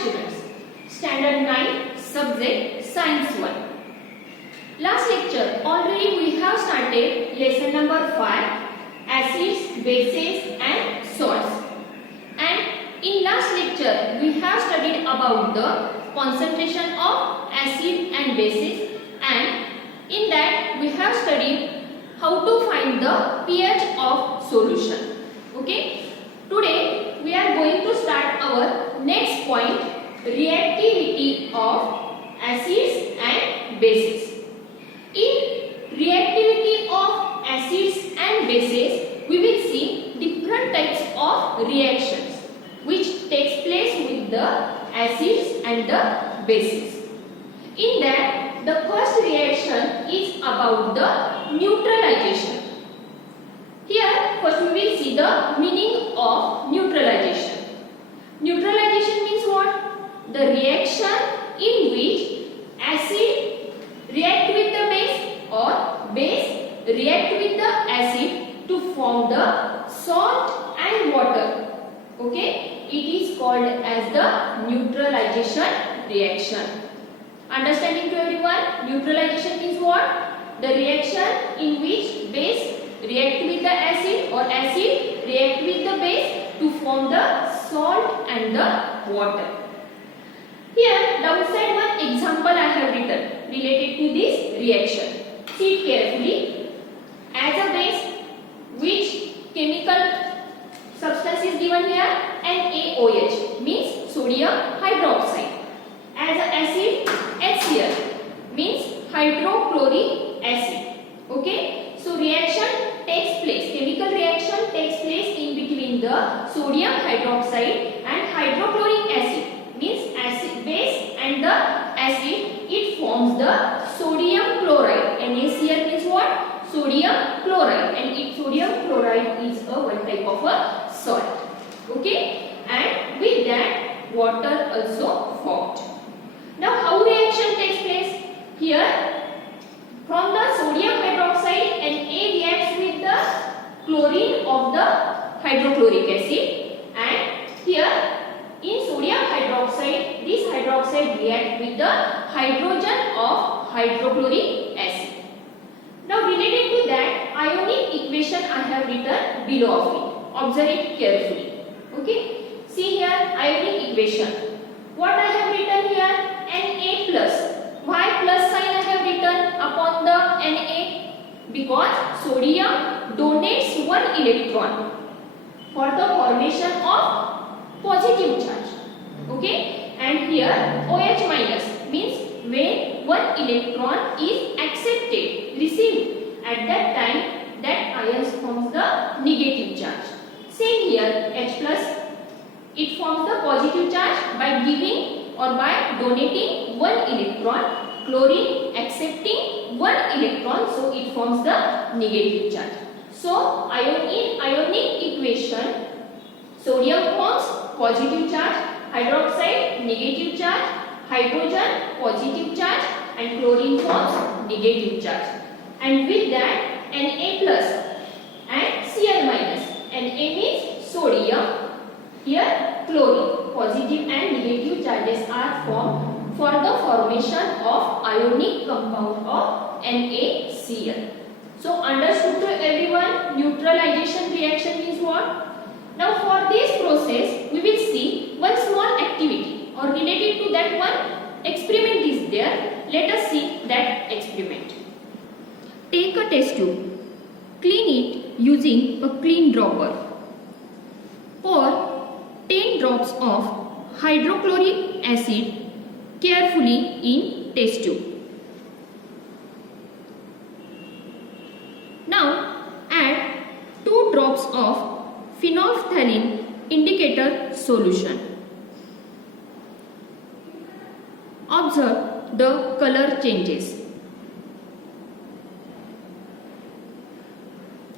students, Standard 9, Subject Science 1. Last lecture, already we have started lesson number 5, Acids, Bases and Salts. And in last lecture, we have studied about the concentration of acid and bases, and in that we have studied how to find the pH of solution. Okay. Today we are going to start our next point, reactivity of acids and bases. In reactivity of acids and bases, we will see different types of reactions which takes place with the acids and the bases. In that, the first reaction is about the neutralization. Here, first we will see the meaning of neutralization. Neutralization means what? The reaction in which acid react with the base or base react with the acid to form the salt and water. Okay, it is called as the neutralization reaction. Understanding to everyone? Neutralization means what? The reaction in which base react with the acid or acid react with the base to form the salt and the water. Here, downside one example I have written related to this reaction. See it carefully. As a base, which chemical substance is given here? NaOH means sodium hydroxide. As an acid, HCl means hydrochloric acid. Okay, so reaction takes place, chemical reaction takes place in between the sodium hydroxide and hydrochloric acid, means acid base and the acid, it forms the sodium chloride. NaCl means what? Sodium chloride, and sodium chloride is one type of a salt. Okay, and with that water also formed. Now how reaction takes place? Here from the sodium hydroxide, Na reacts with the chlorine of the hydrochloric acid, and here in sodium hydroxide, this hydroxide reacts with the hydrogen of hydrochloric acid. Now related to that, ionic equation I have written below of it. Observe it carefully. Okay. See here, ionic equation. What I have written here? Na plus. Why plus sign I have written upon the Na? Because sodium donates one electron for the formation of positive charge. Okay. And here OH minus means when one electron is accepted, received, at that time that ions forms the negative charge. Same here, H plus, it forms the positive charge by giving or by donating one electron. Chlorine accepting one electron, so it forms the negative charge. So in ionic equation, sodium forms positive charge, hydroxide negative charge, hydrogen positive charge, and chlorine forms negative charge. And with that, Na plus and Cl minus. Na means sodium, here chlorine. Positive and negative charges are formed for the formation of ionic compound of NaCl. So understood to everyone, neutralization reaction means what? Now for this process, we will see one small activity, or related to that one experiment is there. Let us see that experiment. Take a test tube, clean it using a clean dropper. Pour 10 drops of hydrochloric acid carefully in test tube. Now add 2 drops of phenolphthalein indicator solution. Observe the color changes.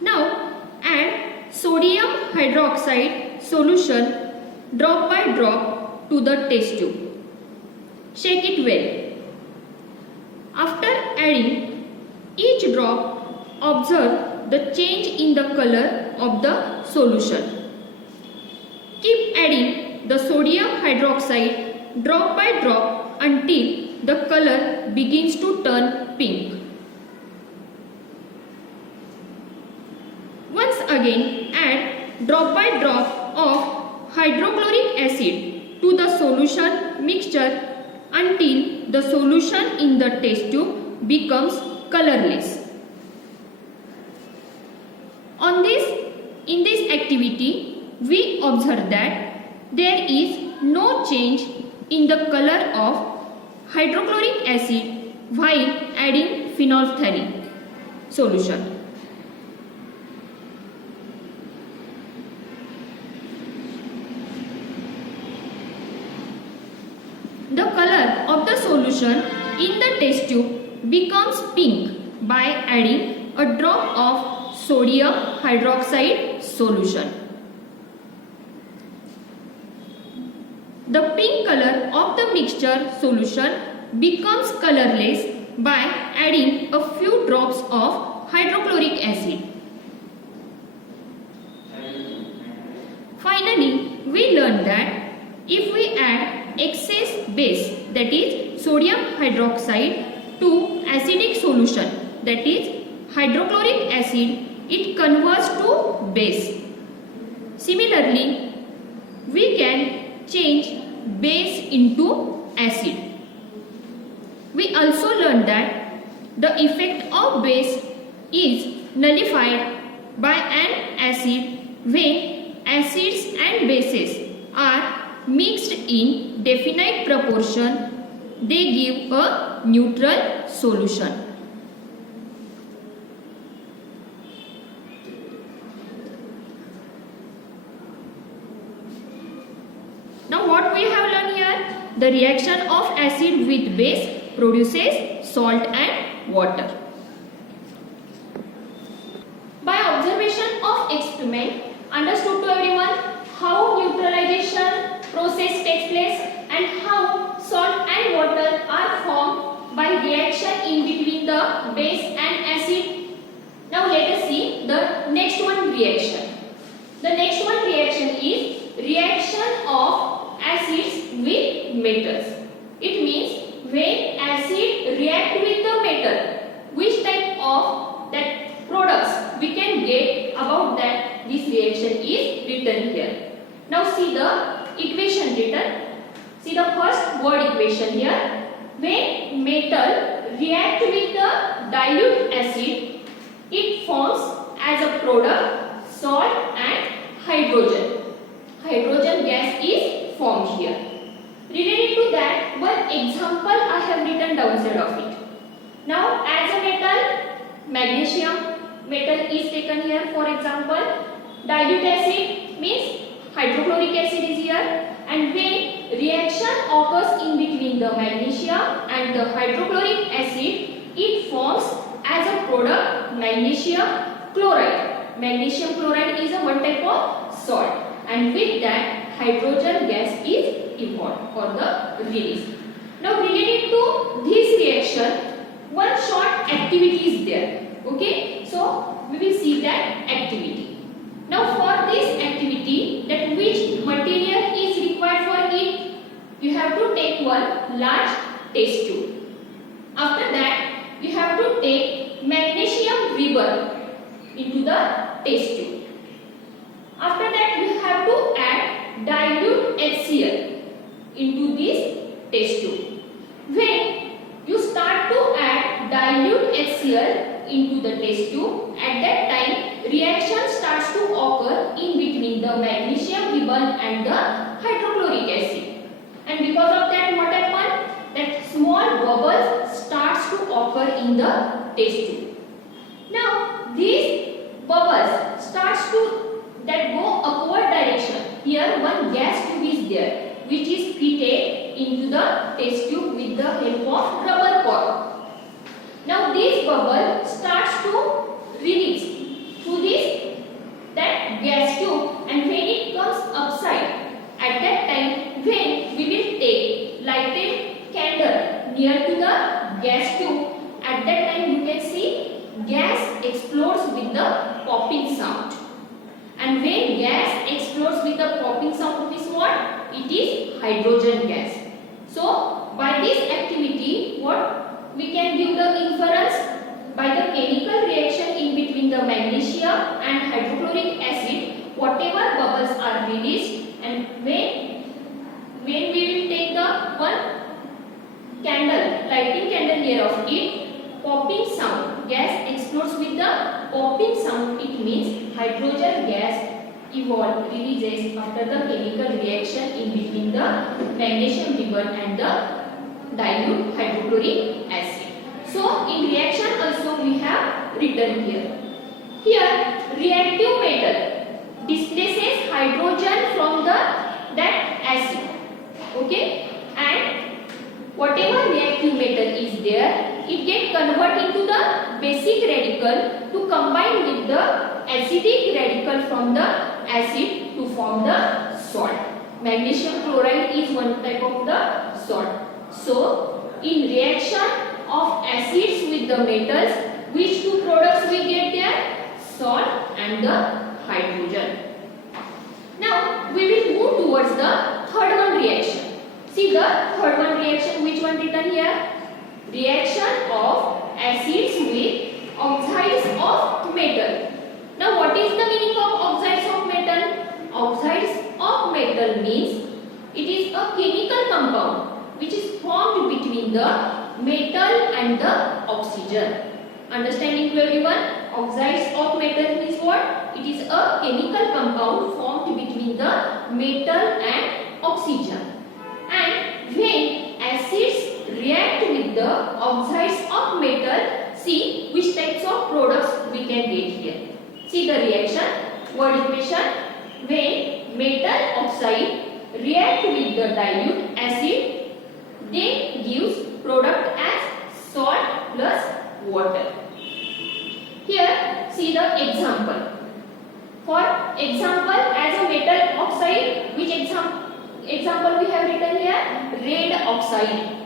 Now add sodium hydroxide solution drop by drop to the test tube. Shake it well. After adding each drop, observe the change in the color of the solution. Keep adding the sodium hydroxide drop by drop until the color begins to turn pink. Once again add drop by drop of hydrochloric acid to the solution mixture until the solution in the test tube becomes colorless. In this activity, we observe that there is no change in the color of hydrochloric acid while adding phenolphthalein solution. The color of the solution in the test tube becomes pink by adding a drop of sodium hydroxide solution. The pink color of the mixture solution becomes colorless by adding a few drops of hydrochloric acid. Finally, we learn that if we add excess base, that is sodium hydroxide, to acidic solution, that is hydrochloric acid, it converts to base. Similarly, we can change base into acid. We also learned that the effect of base is nullified by an acid when acids and bases are mixed in definite proportion. They give a neutral solution. Now what we have learned here? The reaction of acid with base produces salt and water. By observation of experiment, understood to everyone how neutralization process takes place and how salt and water are formed by reaction in between the base and acid. Now let us see the next one reaction. The next one reaction is reaction of acids with metals. It means when acid react with the metal, which type of that products we can get, about that this reaction is written here. Now see the equation written. See the first word equation here. When metal react with the dilute acid, it forms as a product salt and hydrogen. Hydrogen gas is formed here. Related to that, one example I have written downside of it. Now as a metal, magnesium metal is taken here for example. Dilute acid means hydrochloric acid is here, and when reaction occurs in between the magnesium and the hydrochloric acid, it forms as a product magnesium chloride. Magnesium chloride is a one type of salt, and with that hydrogen gas is evolved for the release. Now related to this reaction, one short activity is there. Okay, so we will see that activity. Now for this activity, that which material is required for it, you have to take one large test tube. After that, you have to take magnesium ribbon into the test tube. After that, you have to add dilute HCl into this test tube. When you start to add dilute HCl into the test tube, at that time reaction starts to occur in between the magnesium ribbon and the hydrochloric acid, and because of that what happens, that small bubbles starts to occur in the test tube. Now these bubbles starts to that go upward direction. Here one gas tube is there which is fitted into the test tube with the help of rubber cork. Now this bubble starts to release through this that gas tube, and when it comes upside, at that time when we will take lighted candle near to the gas tube, at that time you can see gas explodes with the popping sound. And when gas explodes with the popping sound, it is what? It is hydrogen gas. So by this activity, what we can give the inference? By the chemical reaction in between the magnesium and hydrochloric acid, whatever bubbles are released, and when we will take the one candle, lighting candle near of it, popping sound, gas explodes with the popping sound. It means hydrogen gas releases after the chemical reaction in between the magnesium ribbon and the dilute hydrochloric acid. So in reaction also we have written here. Here reactive metal displaces hydrogen from that acid. Okay, and whatever reactive metal is there, it gets converted into the basic radical to combine with the acidic radical from the acid to form the salt. Magnesium chloride is one type of the salt. So in reaction of acids with the metals, which two products we get there? Salt and the hydrogen. Now we will move towards the third one reaction. See the third one reaction, which one written here? Reaction of acids with oxides of metal. Now what is the meaning of oxides of metal? Oxides of metal means it is a chemical compound which is formed between the metal and the oxygen. Understanding to everyone? Oxides of metal is what? It is a chemical compound formed between the metal and oxygen. And when acids react with the oxides of metal, see which types of products we can get here. See the reaction, word equation. When metal oxide react with the dilute acid, they gives product as salt plus water. Here see the example. For example, as a metal oxide, which example we have written here? Red oxide.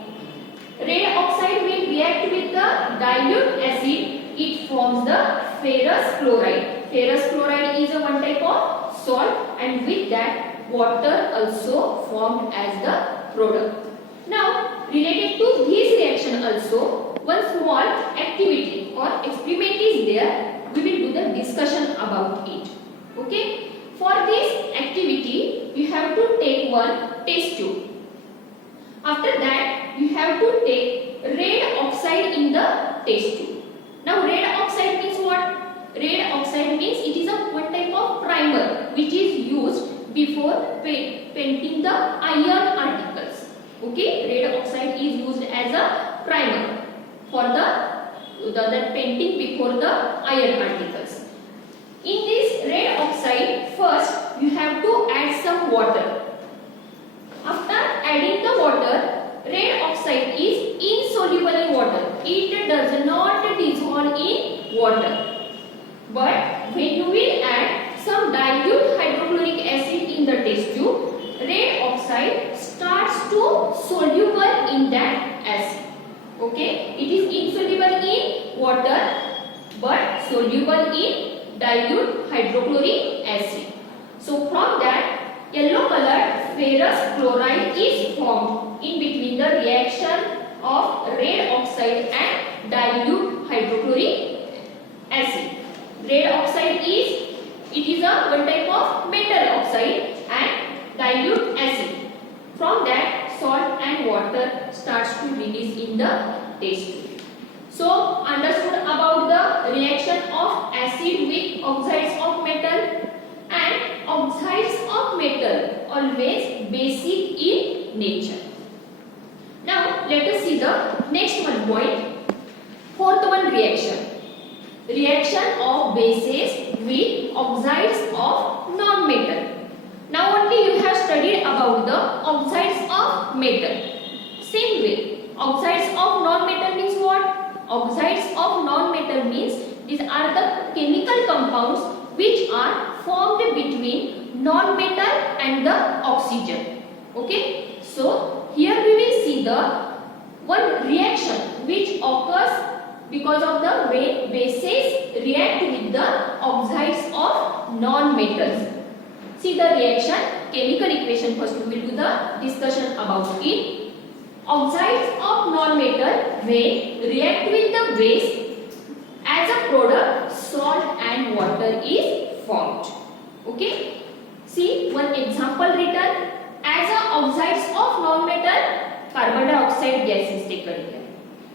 Red oxide will react with the dilute acid. It forms the ferrous chloride. Ferrous chloride is a one type of salt, and with that water also formed as the product. Now related to this reaction also, one small activity or experiment is there. We will do the discussion about it. Okay. For this activity, you have to take one test tube. After that, you have to take red oxide in the test tube. Now red oxide means what? Red oxide means it is a one type of primer which is used before painting the iron articles. Okay, red oxide is used as a primer for the painting before the iron articles. In this red oxide, first you have to add some water. After adding the water, red oxide is insoluble in water. It does not dissolve in water. But when you will add some dilute hydrochloric acid in the test tube, red oxide starts to soluble in that acid. Okay, it is insoluble in water but soluble in dilute hydrochloric acid. So from that, yellow colored ferrous chloride is formed in between the reaction of red oxide and dilute hydrochloric acid. Red oxide is a one type of metal oxide and dilute acid. From that, salt and water starts to release in the test tube. So understood about the reaction of acid with oxides of metal. And oxides of metal always basic in nature. Now let us see the next one point. Fourth one reaction. Reaction of bases with oxides of non-metal. Now only you have studied about the oxides of metal. Same way, oxides of non-metal means what? Oxides of non-metal means these are the chemical compounds which are formed between non-metal and the oxygen. Okay, so here we will see the one reaction which occurs because of the way bases react with the oxides of non-metals. See the reaction, chemical equation first we will do the discussion about it. Oxides of non-metal when react with the base as a product, salt and water is formed. Okay. See one example written. As a oxides of non-metal, carbon dioxide gas is taken here,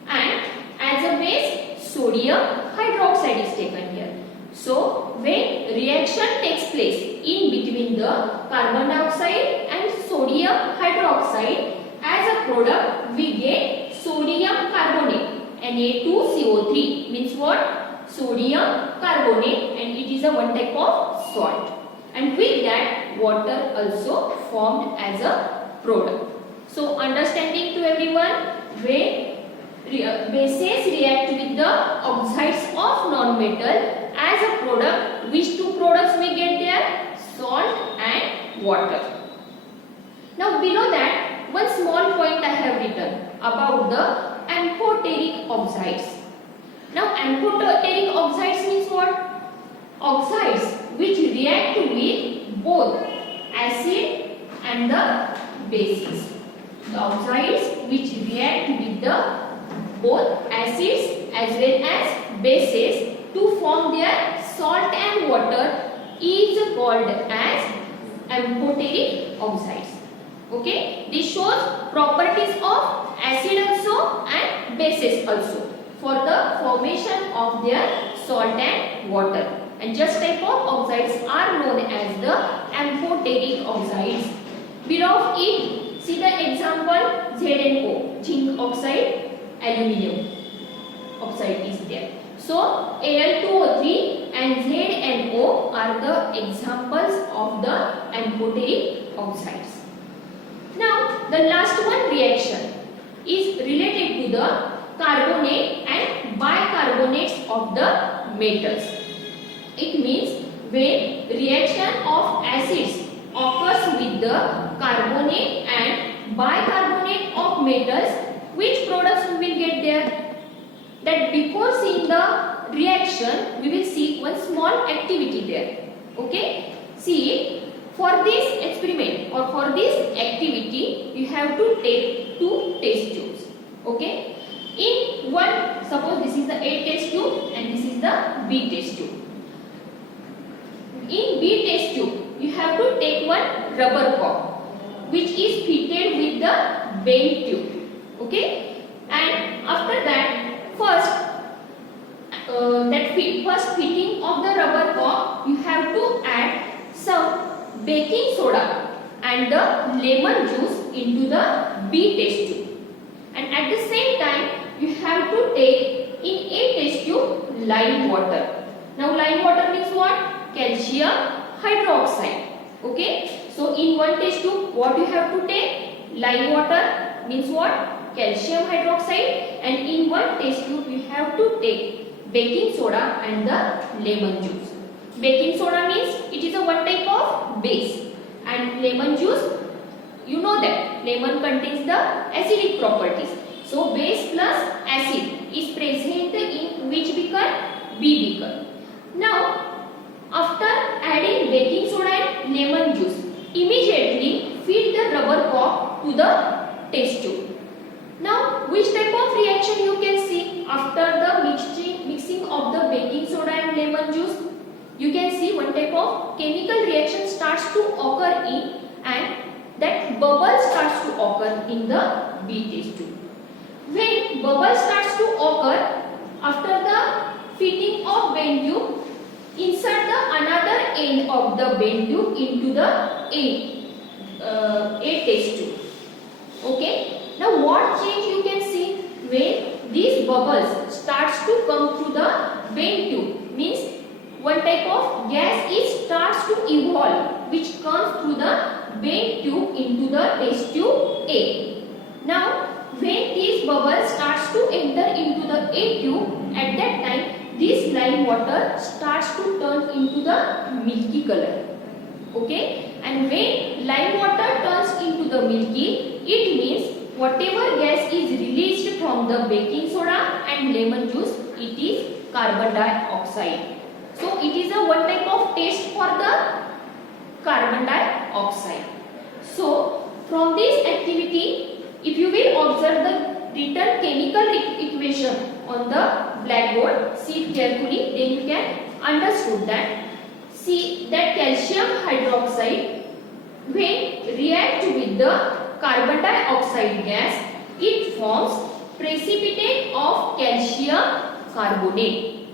and as a base, sodium hydroxide is taken here. So when reaction takes place in between the carbon dioxide and sodium hydroxide, as a product we get sodium carbonate, Na2CO3 means what? Sodium carbonate, and it is a one type of salt. And with that, water also formed as a product. So understanding to everyone, when bases react with the oxides of non-metal as a product, which two products we get there? Salt and water. Now below that, one small point I have written about the amphoteric oxides. Now amphoteric oxides means what? Oxides which react with both acid and the bases. The oxides which react with the both acids as well as bases to form their salt and water is called as amphoteric oxides. Okay, this shows properties of acid also and bases also for the formation of their salt and water. And just type of oxides are known as the amphoteric oxides. Below it, see the example ZnO, zinc oxide, aluminium oxide is there. So Al2O3 and ZnO are the examples of the amphoteric oxides. Now the last one reaction is related to the carbonate and bicarbonates of the metals. It means when reaction of acids occurs with the carbonate and bicarbonate of metals, which products we will get there? That before seeing the reaction, we will see one small activity there. Okay? See, for this experiment or for this activity, you have to take two test tubes. Okay? In one, suppose this is the A test tube and this is the B test tube. In B test tube, you have to take one rubber cork which is fitted with the bent tube. Okay? And after that, first fitting of the rubber cork, you have to add some baking soda and the lemon juice into the B test tube. And at the same time, you have to take in A test tube lime water. Now lime water means what? Calcium hydroxide. Okay? So in one test tube, what you have to take? Lime water means what? Calcium hydroxide. And in one test tube, you have to take baking soda and the lemon juice. Baking soda means it is a one type of base. And lemon juice, you know that lemon contains the acidic properties. So base plus acid is present in which beaker? B beaker. Now after adding baking soda and lemon juice, immediately feed the rubber cork to the test tube. Now which type of reaction you can see after the mixing of the baking soda and lemon juice? You can see one type of chemical reaction starts to occur in, and that bubble starts to occur in the B test tube. When bubble starts to occur, after the fitting of bent tube, insert the another end of the bent tube into the A test tube. Okay. Now what change you can see when these bubbles starts to come through the bent tube? Means one type of gas starts to evolve, which comes through the bent tube into the test tube A. Now when these bubbles starts to enter into the A tube, at that time this lime water starts to turn into the milky color. Okay, and when lime water turns into the milky, it means whatever gas is released from the baking soda and lemon juice, it is carbon dioxide. So it is a one type of test for the carbon dioxide. So from this activity, If you will observe the written chemical equation on the blackboard, see it carefully, then you can understood that. See that calcium hydroxide when react with the carbon dioxide gas, it forms precipitate of calcium carbonate,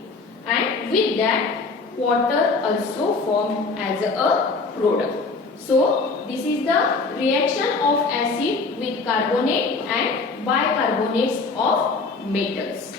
and with that water also formed as a product. So this is the reaction of acid with carbonate and bicarbonates of metals.